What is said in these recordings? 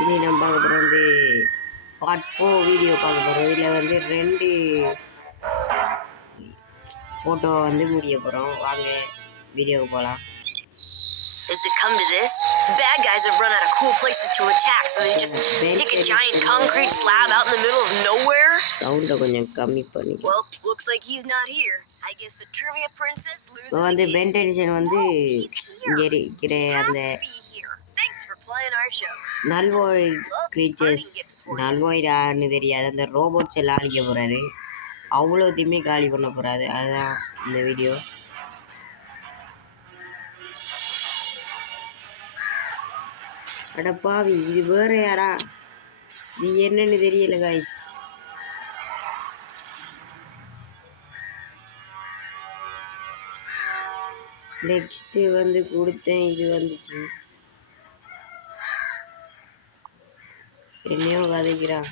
இனி நம்ம பார்க்க போகிறது வந்து பார்ட் 4 வீடியோ பார்க்க போகிறோம். இதில் வந்து 2 ஃபோட்டோ வந்து முடிய போகிறோம். வாங்க வீடியோவுக்கு போகலாம். Does it come to this? The bad guys have run out of cool places to attack, so they just pick a giant concrete slab out in the middle of nowhere? Well, looks like he's not here. I guess the trivia princess loses again. Ben Tennyson வந்து இங்க இருக்கிற அந்த Thanks for playing our show. நல்வாய் creatures நல்வாய்டான்னு தெரியாது அந்த robots எல்லாம் அழிக்க போறாரு. அவ்வளோத்தையுமே காலி பண்ண போறாரு. அதுதான் இந்த வீடியோ. அட பாவி, இது வேற யாரா? இது என்னன்னு தெரியல காய்ஸ். நெக்ஸ்ட் வந்து கொடுத்தேன், இது வந்துச்சு. என்னையோ கதைக்கிறான்.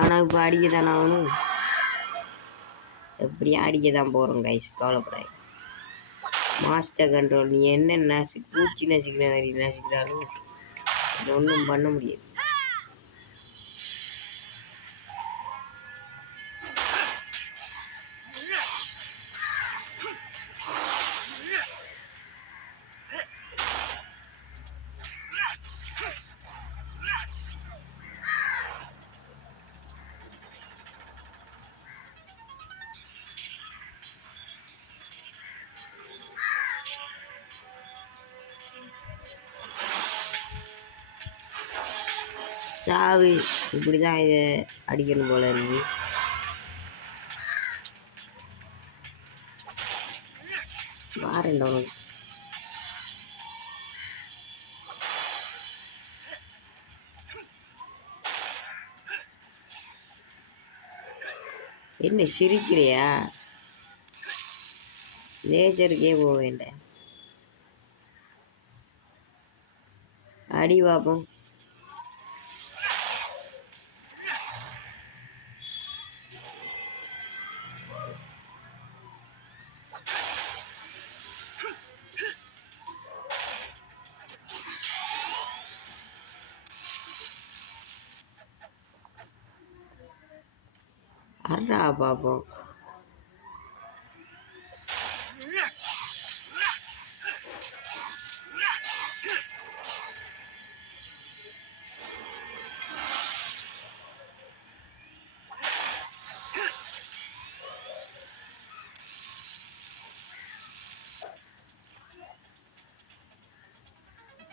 ஆனால் இப்போ அடிக்க தானே ஆகணும். எப்படி அடிக்க தான் போகிறோம் கைஸ், கவலைப்படாது. மாஸ்டர் கண்ட்ரோல், நீ என்ன பூச்சி நசிக்கிற மாதிரி நசிக்கிறாலும் அது ஒன்றும் பண்ண முடியாது. சாவு இப்படி தான் இதை அடிக்கணும் போல இருக்கு. வாரண்டவனுக்கு என்ன சிரிக்கிறியா? லேசருக்கே போக வேண்டாம். அடி பார்ப்போம். அறா பார்ப்போம்.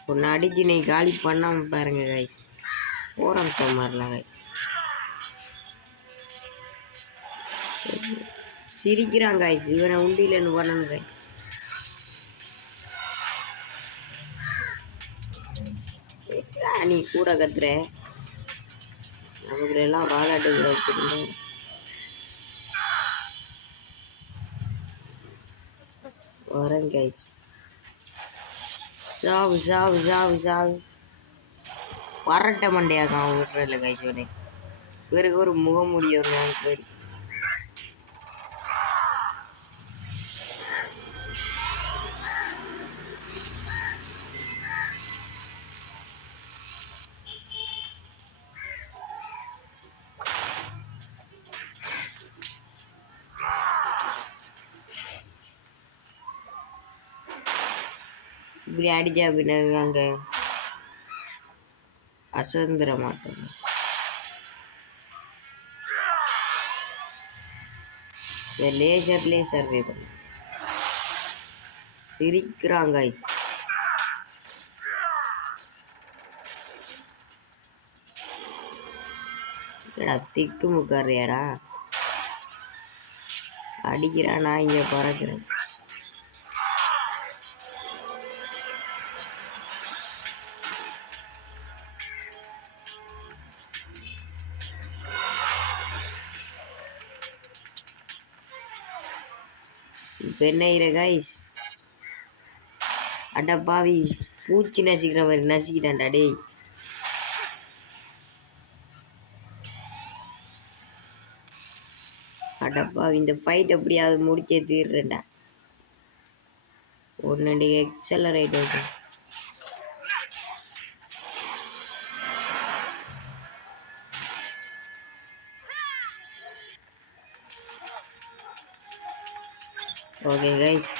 ஒன்று அடிச்சு நீ காலி பண்ணாமல் பாருங்க கைஸ். போகிறோம் மாதிரிலாம் கைஸ். சிரிக்கிறான் கைஸ். இவனை உண்டியிலன்னு பண்ணணும் கைஸ். நீ கூட கத்துற நமக்கு எல்லாம் வாலாட்டு கூட வச்சிருந்தேன். வரேன் கைஸ். சாவு சாவு சாவு சாவு. பரட்ட மண்டையாக அவன் விட்டுறல கைஸ். இவனே பிறகு ஒரு முகமுடியும் கேடு. இப்படி அடிச்சா பின்னாங்க அங்கே அசந்திர மாட்டோம். லேசர்லேயே சர்வே பண்ண சிரிக்கிறாங்க. திக்கு முக்காரியாடா அடிக்கிறான். நான் இங்கே பறக்கிறேன். இப்போ என்ன ஆகிற கைஸ்? அட பாவி, பூச்சி நசிக்கிற மாதிரி நசிக்கிட்டான்டா டேய். அட பாவி, இந்த ஃபைட் எப்படியாவது முடிச்சே தீர்றேன்டா. ஒன்று எக்ஸலரேட் ஆகிடும். ஓகே கைஸ்,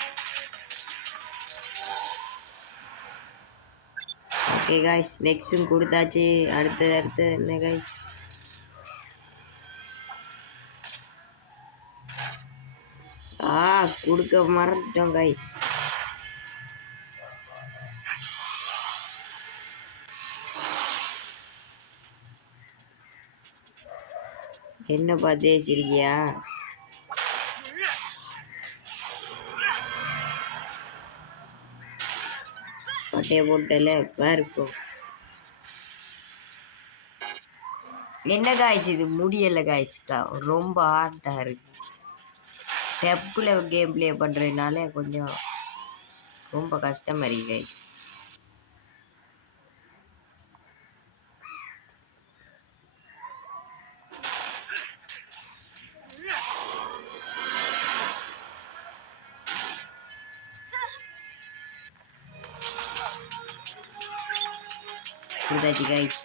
ஓகே கைஸ், நெக்ஸ்ட்டும் கொடுத்தாச்சு. அடுத்தது என்ன கைஸ்? கொடுக்க மறந்துட்டோம் கைஸ். என்ன பார்த்தே சிரிக்கியா? பட்டைய போட்டல இருக்கும். என்ன காய்ச்சி இது முடியல காய்ச்சிக்கா, ரொம்ப ஹார்டாக இருக்கு. டெப்பில் கேம் ப்ளே பண்ணுறதுனால கொஞ்சம் ரொம்ப கஷ்டமாக இருக்கு காய்ச்சி. கொடுத்தாச்சு காய்ச்சி.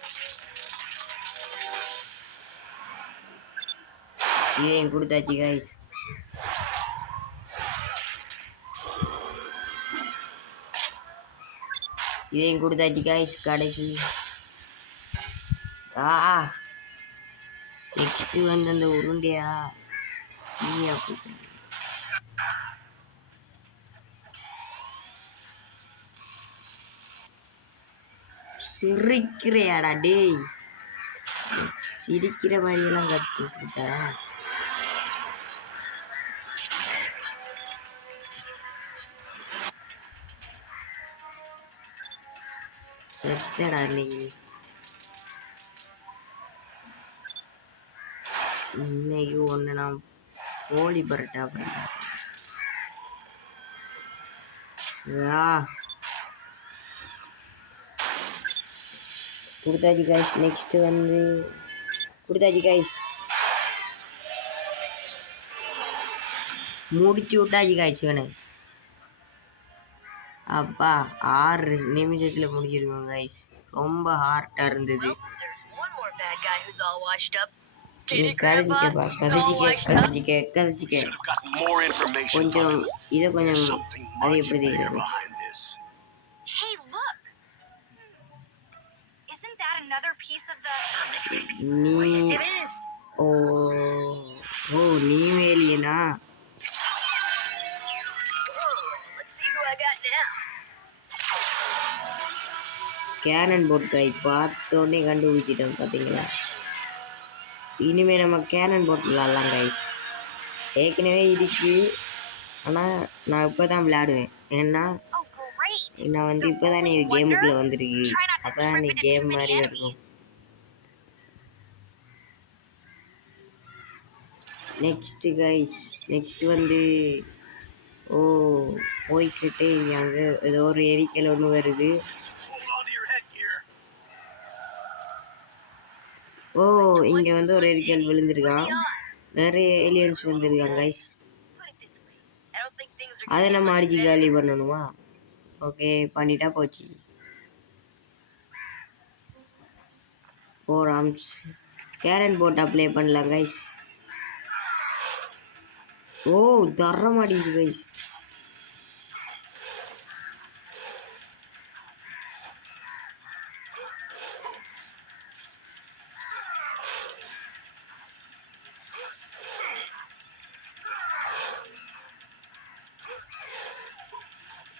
இதையும் கொடுத்தாச்சு காய்ஸ். இதையும் கொடுத்தாச்சு காய்ஸ். கடைசி நெக்ஸ்ட் வந்து அந்த உருண்டையா சிரிக்கிறையாடா டேய், சிரிக்கிற மாதிரியெல்லாம் கற்று கொடுத்தாரா? செத்தடா இன்னைக்கு ஒன்று நான் கோழி பரோட்டா பண்ணேன். கொடுத்தாச்சு கைஸ். நெக்ஸ்ட் வந்து கொடுத்தாச்சு கைஸ். முடிச்சு விட்டாச்சு கைஸ். அப்பா 6 நிமிஷத்தில் முடிச்சிருக்கோம் கைஸ். ரொம்ப ஹார்ட்டாக இருந்தது. கதைச்சிக்க கொஞ்சம் இதை கொஞ்சம் அது எப்படி தெரியும்? நீ வேலியனா? கேனன் போட் கை பார்த்தோன்னே கண்டுபிடிச்சிட்டோம் பார்த்தீங்களா? இனிமேல் நம்ம கேனன் போட் விளாட்லாம் கைஸ். ஏற்கனவே இருக்கு, ஆனால் நான் இப்போ தான் விளையாடுவேன். ஏன்னா நான் வந்து இப்போ தான் நீ கேமுக்குள்ளே வந்துருக்கு, அப்போ தான் நீ கேம் மாதிரி இருக்கும். நெக்ஸ்ட்டு கைஸ், நெக்ஸ்ட் வந்து போய்கிட்டே அங்கே ஏதோ ஒரு எரிக்கல் ஒன்று வருது. இங்கே வந்து ஒரு எரிக்கல் விழுந்துருக்கான். நிறைய ஏலியன்ஸ் வந்துருக்காங்க கைஸ். அதை நம்ம அடிச்சு காலி பண்ணணுமா? ஓகே, பண்ணிட்டா போச்சு. 4 ஆர்ம்ஸ் கேரன் போட் அப்ளை பண்ணலாம் கைஸ். தர மாட்டேங்குது கைஸ்.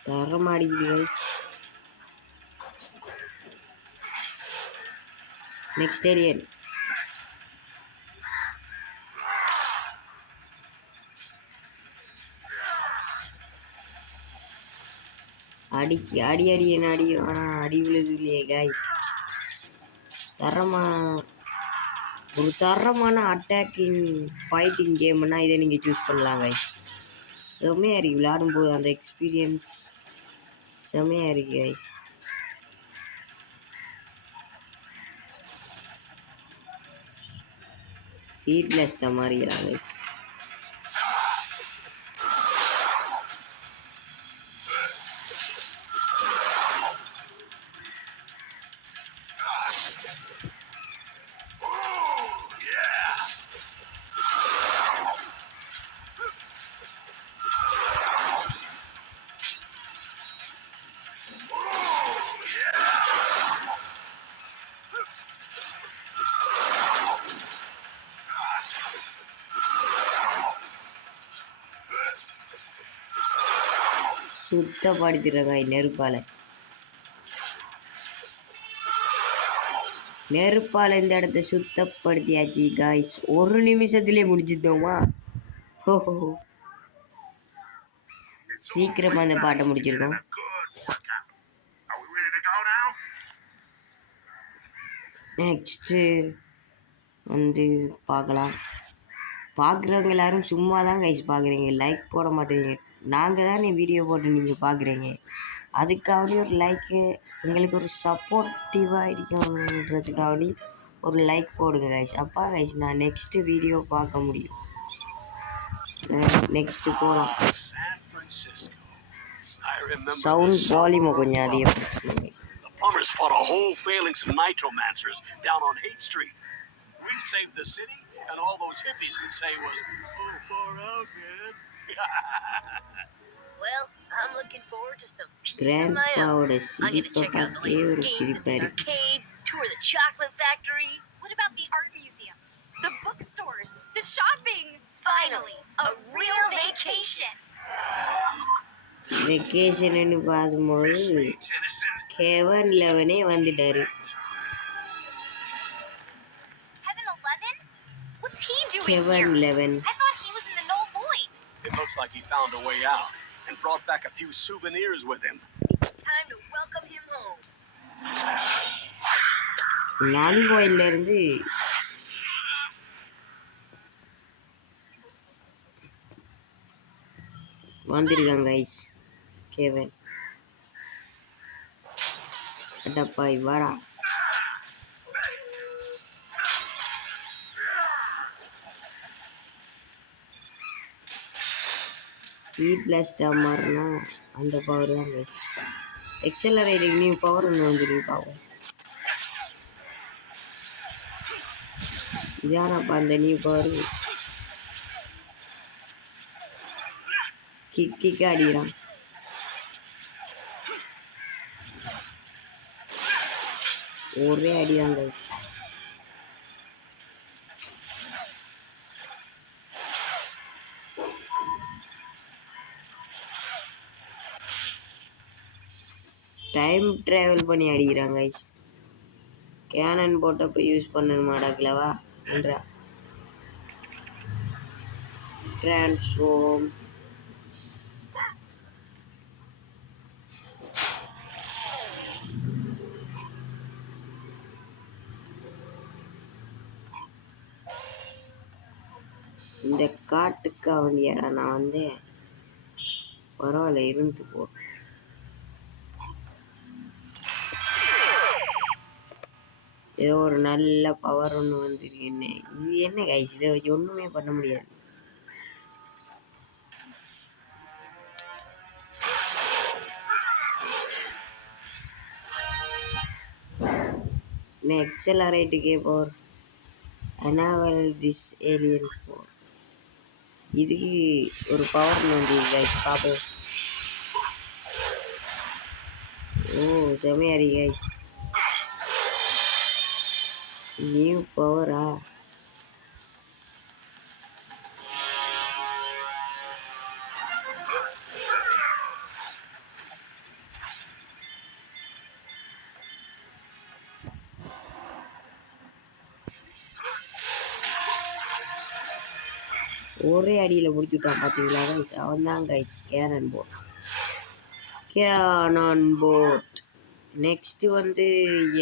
தர மாட்டேங்குது கைஸ். நெக்ஸ்ட் ஏரியன் அடி என்ன அடி, ஆனால் அடி விழுது இல்லையே கைஸ். ஒரு தரமான அட்டாக்கிங் ஃபைட்டிங் கேம்னா இதை நீங்கள் சூஸ் பண்ணலாம் கைஸ். செம்மையாக இருக்கு விளையாடும்போது, அந்த எக்ஸ்பீரியன்ஸ் செம்மையாக இருக்கு கைஸ். ஹீட்லெஸ் தான் மாறிக்கிறாங்க கைஸ். சுத்தப்படுத்திடுறேங்க நெருப்பால் இந்த இடத்த சுத்தப்படுத்தியாச்சு காய்ஸ். ஒரு நிமிஷத்துலேயே முடிச்சிட்டோமா? ஓஹோ, சீக்கிரமாக அந்த பாட்டை முடிச்சிருக்கோம். நெக்ஸ்ட்டு வந்து பார்க்கலாம். பார்க்குறவங்க எல்லோரும் சும்மா தான் கைஸ் பார்க்குறீங்க, லைக் போட மாட்டேங்க. நாங்கள் தான் வீடியோ போட்டு நீங்கள் பார்க்குறீங்க, அதுக்காகவே ஒரு லைக்கு எங்களுக்கு ஒரு சப்போர்ட்டிவாக இருக்கணுன்றதுக்காகவே ஒரு லைக் போடுங்க கைஸ். அப்பா கைஸ் நான் நெக்ஸ்ட்டு வீடியோ பார்க்க முடியும். நெக்ஸ்ட்டு போகலாம். சவுண்ட் வால்யூமை கொஞ்சம் அதிகம். Plumbers fought a whole phalanx of nitromancers down on Haight Street. We saved the city, and all those hippies could say was, "Oh, far out, man." Well, I'm looking forward to some peace of my own. I'm gonna check out the latest games at the arcade, tour the chocolate factory. What about the art museums, the bookstores, the shopping? Finally, a real vacation. Vacation பார்க்கும்போது Kevin 11 வந்துட்டாரு. Kevin 11? What's he doing Kevin here? 11. I thought he was in the Null Void. It looks like he found a way out and brought back a few souvenirs with him. It's time to welcome him home. நாலு கோயில்ல இருந்து வந்திருக்காங்க guys. Kevin அடப்பாய் வாடா. Heat பிளாஸ்டாக மாறினா அந்த power தான் guys. Accelerating new power ஒன்று வந்துருக்கு பாவம். இதானப்பா அந்த நியூ பவர். கிக் அடிக்கிறான். ஒரே அடிதான் கைஸ். டைம் ட்ராவல் பண்ணி அடிக்கிறாங்க கைஸ். கேனன் போட்டப்போ யூஸ் பண்ணணுமாடாக்கலவா என்றா ட்ரான்ஸ்ஃபார்ம். இந்த காட்டுக்கா வேண்டியடா நான் வந்தேன். பரவாயில்ல இருந்து போ. ஏதோ ஒரு நல்ல பவர் ஒன்று வந்துருக்கு. என்ன இது? என்ன கைஸ் இதை வச்சு ஒன்றுமே பண்ண முடியாது. எக்ஸலரேட்டுக்கே பவர் அனாவல் திஸ் ஏலியன் பவர். இதுக்கு ஒரு பவர் வந்து கைஸ் பார்ப்போம். ஓ செமையாரி கைஸ். நியூ பவரா? ஒரே அடியில் முடிச்சுட்டான் பார்த்தீங்களா கைஸ். அவன் தான் கைஸ் கேனன் போட். நெக்ஸ்ட்டு வந்து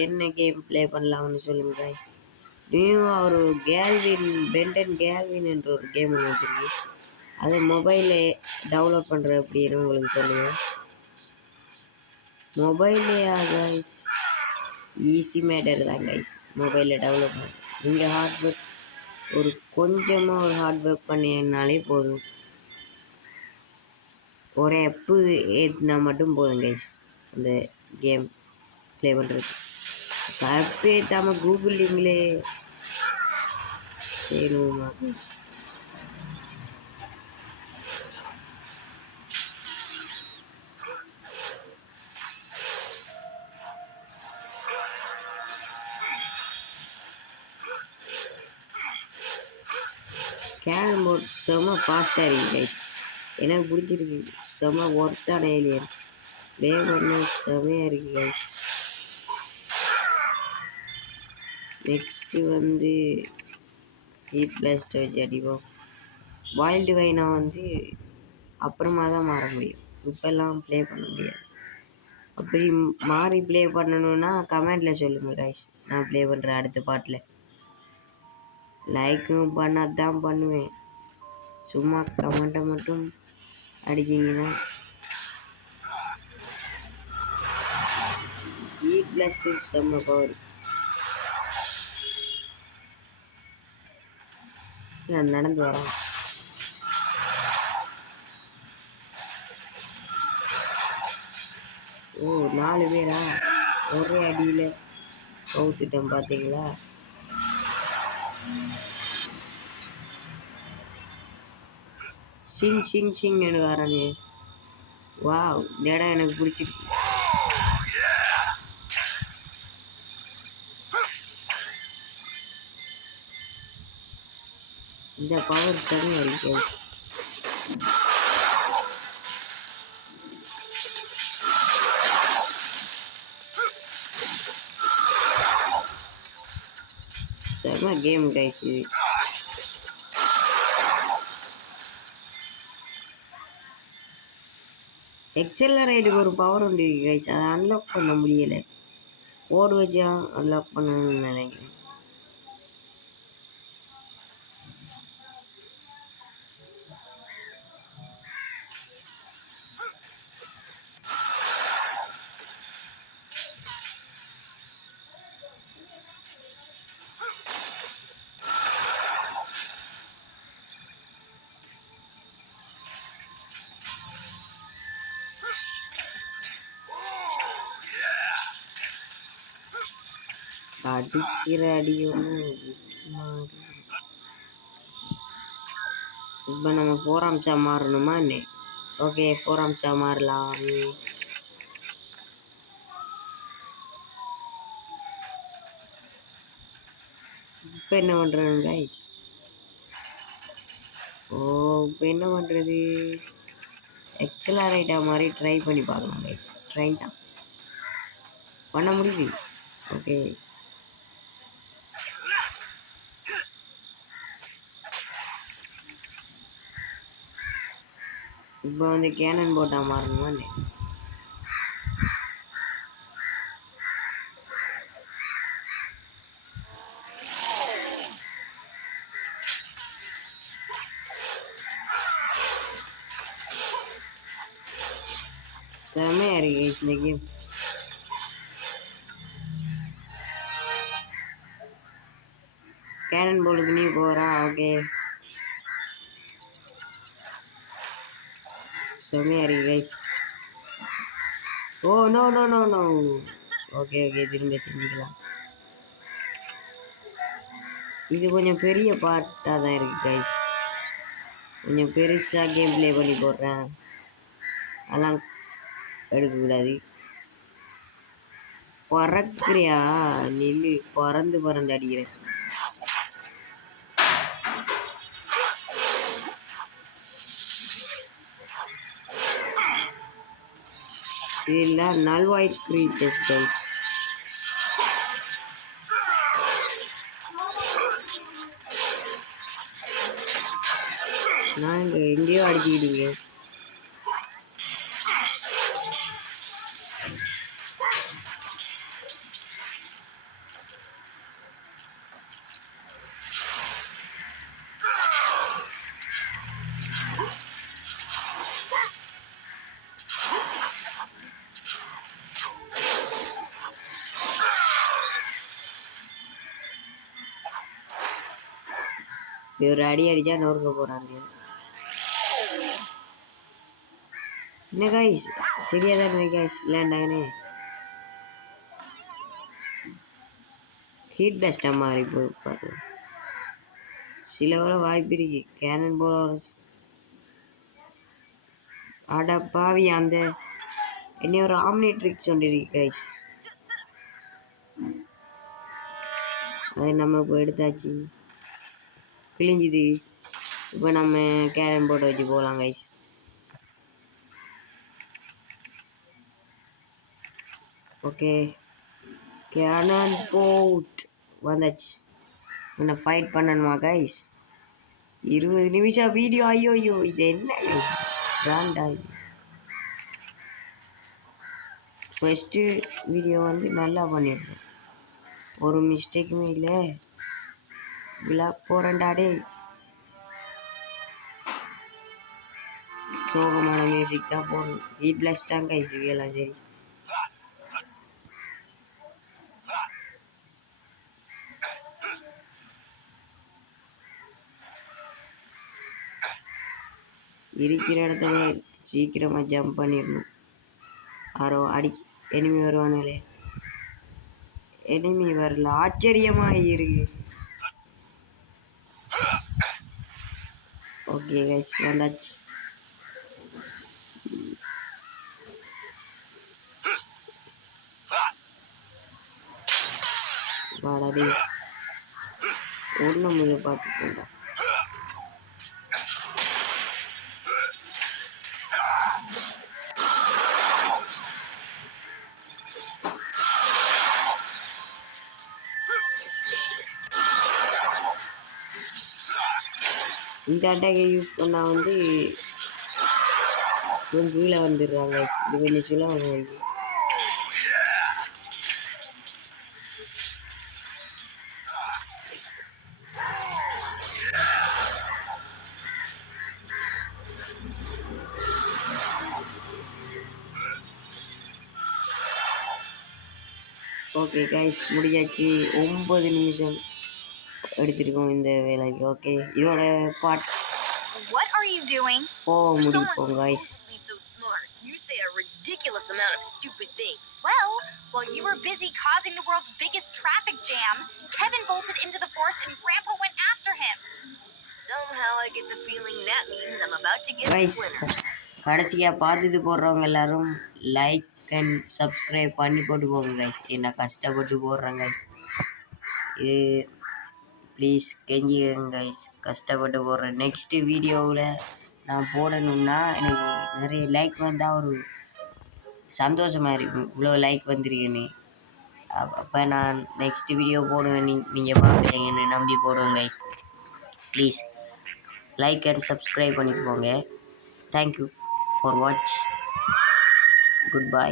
என்ன கேம் ப்ளே பண்ணலாம்னு சொல்லுங்க கைஸ். நியூவாக ஒரு பென்டன் கேல்வின் என்ற ஒரு கேம் ஒன்று வச்சுருக்கு. அதை மொபைலில் டவுன்லோட் பண்ணுற அப்படின்னு உங்களுக்கு சொல்லுங்கள். மொபைல்லையா கைஸ்? ஈஸி மேட்டர் தான் கைஸ் மொபைலில் டவுன்லோட் பண்ண. நீங்கள் ஹார்ட்வேர் ஒரு கொஞ்சமாக ஒரு ஹார்ட் ஒர்க் பண்ணினாலே போதும். ஒரு ஆப்பு ஏற்றினா மட்டும் போதும் கைஸ் அந்த கேம் ப்ளே பண்ணுறது. ஆப்பே ஏற்றாமல் கூகுள் லிங்க்லே செய்யணுமா? கேரம் போர்ட் செம்ம ஃபாஸ்ட்டாக இருக்குது கைஸ். எனக்கு பிடிச்சிருக்கு. செம ஒர்த்தான ஏலியன் ப்ளே பண்ண செமையாக இருக்கு கைஸ். நெக்ஸ்ட்டு வந்து ஹீட் பிளாஸ்ட்டை வச்சு அடிப்போம். வைல்டு வைனா வந்து அப்புறமா தான் மாற முடியும், இப்போல்லாம் ப்ளே பண்ண முடியாது. அப்படி மாறி ப்ளே பண்ணணுன்னா கமெண்டில் சொல்லுங்கள் கைஸ், நான் ப்ளே பண்ணுறேன் அடுத்த பாட்டில். லைக்கும் பண்ணாதான் பண்ணுவேன், சும்மா கமெண்ட்டை மட்டும் அடிச்சிங்கன்னா. ஹீட் பிளாஸ்ட்டு செம்ம பவர். நான் நடந்து வரேன். ஓ 4 பேரா ஒரே அடியில் கவுத்துட்டேன் பார்த்தீங்களா. சிங் சிங் சிங் எனக்கு வரனே. வா இந்த இடம் எனக்கு பிடிச்சிருக்கு. இந்த பவர் சரியாக இருக்கு. செம கேம் கைஸ் இது. எக்ஸலரேட்டுக்கு ஒரு பவர் உண்டு கைஸ், அதை அன்லாக் பண்ண முடியலை. கோடு வச்சா அன்லாக் பண்ணணும்னு நினைக்கிறேன். அடிக்கிற அடி ஒன்று. இப்போ நம்ம 4 அம்சா மாறணுமா என்ன? ஓகே 4 அம்சா மாறலாம். இப்போ என்ன பண்ணுறது கைஸ்? ஓ இப்போ என்ன பண்ணுறது? எக்ஸலரேட்டாக மாதிரி ட்ரை பண்ணி பார்க்கலாம் கைஸ். ட்ரை தான் பண்ண முடியுது. ஓகே இப்போ வந்து கேனன் போட்டால் மாறணுமா? செம்மையாக இருக்கு இந்த கேம். கேனன் போலுக்கு நீ போகிறா. ஓகே செம்மையாக இருக்கு guys. Oh no no no no. Okay okay திரும்ப செஞ்சுக்கலாம். இது கொஞ்சம் பெரிய பார்ட்டாக தான் இருக்குது கைஸ், கொஞ்சம் பெருசாக கேம் ப்ளே பண்ணி போடுறேன், அதெல்லாம் எடுக்கக்கூடாது. பறக்கிறியா நில்லு, பறந்து பறந்து அடிக்கிறேன். இல்லை நல்வாய்ட் கிரீச்சர்ஸ் கைஸ். நான் இங்கே எங்கேயோ அடிச்சுக்கிட்டு. ஒரு அடி அடிச்சா நொறுக்க போறாங்க. என்ன காய்ஸ் சரியா தான் காய்ஸ் இல்லைண்டாங்கண்ணே. ஹீட் பிளாஸ்டா மாதிரி போய் பாரு. சில வர வாய்ப்பு இருக்கு கேனன் போல. அட பாவி அந்த என்ன ஒரு ஆம்னி ட்ரிக் சொல்லிருக்கு கைஸ், அது நம்ம இப்போ எடுத்தாச்சு, கிழிஞ்சுது. இப்போ நம்ம கேரன் போர்டை வச்சு போகலாம் கைஸ். ஓகே கேனன் போட் வந்தாச்சு. என்ன ஃபைட் பண்ணணுமா கைஸ்? 20 நிமிஷம் வீடியோ. ஐயோ இது என்ன வேண்டா. ஃபஸ்ட்டு வீடியோ வந்து நல்லா பண்ணியிருந்தேன், ஒரு மிஸ்டேக்குமே இல்லை. விழா போகிறேன்டாடே. சோகமான மியூசிக் தான் போடணும். ஹீட் பிளாஸ்ட் தான் கைஸ் எல்லாம் சரி. இருக்கிற இடத்துல சீக்கிரமாக ஜம்ப் பண்ணிடணும். யாரோ எனிமி வருவானே. எனிமி வரல, ஆச்சரியமாக இருக்கு. ஓகே கைஸ் வந்தாச்சு. வாடாடி ஒன்றும் இதை பார்த்துக்கோண்டா. இந்த அட்டாக்கை யூஸ் பண்ணால் வந்து கீழே வந்துடுறாங்க. இது கொஞ்சம் சுலபமாக இருக்கு. ஓகே கைஸ் முடிஞ்சாச்சு. 9 நிமிஷம் எடுத்துருக்கோம் இந்த வேலைக்கு. ஓகே இதோட part What are you doing? முடிப்போம் guys. So smart. You say a ridiculous amount of stupid things. Well, while you were busy causing the world's biggest traffic jam, Kevin bolted into the forest and Grandpa went after him. Somehow I get the feeling that means I'm about to get a splinter. கடைசியாக பார்த்துட்டு போடுறவங்க எல்லாரும் like and subscribe பண்ணி போட்டு போங்க guys. என்ன கஷ்டப்பட்டு போடுறாங்க இது, ப்ளீஸ் கெஞ்சிக்கங்க கைஸ், கஷ்டப்பட்டு போடுறேன். நெக்ஸ்ட்டு வீடியோவில் நான் போடணும்னா எனக்கு நிறைய லைக் வந்தால் ஒரு சந்தோஷமாக இருக்கும். இவ்வளோ லைக் வந்துருக்குன்னு. அப்போ நான் நெக்ஸ்ட் வீடியோ போடுவேன். நீங்கள் பார்ப்பீங்கன்னு நம்பி போடுவேன் guys. Please like and subscribe பண்ணிட்டு போங்க. Thank you for watch. Good bye.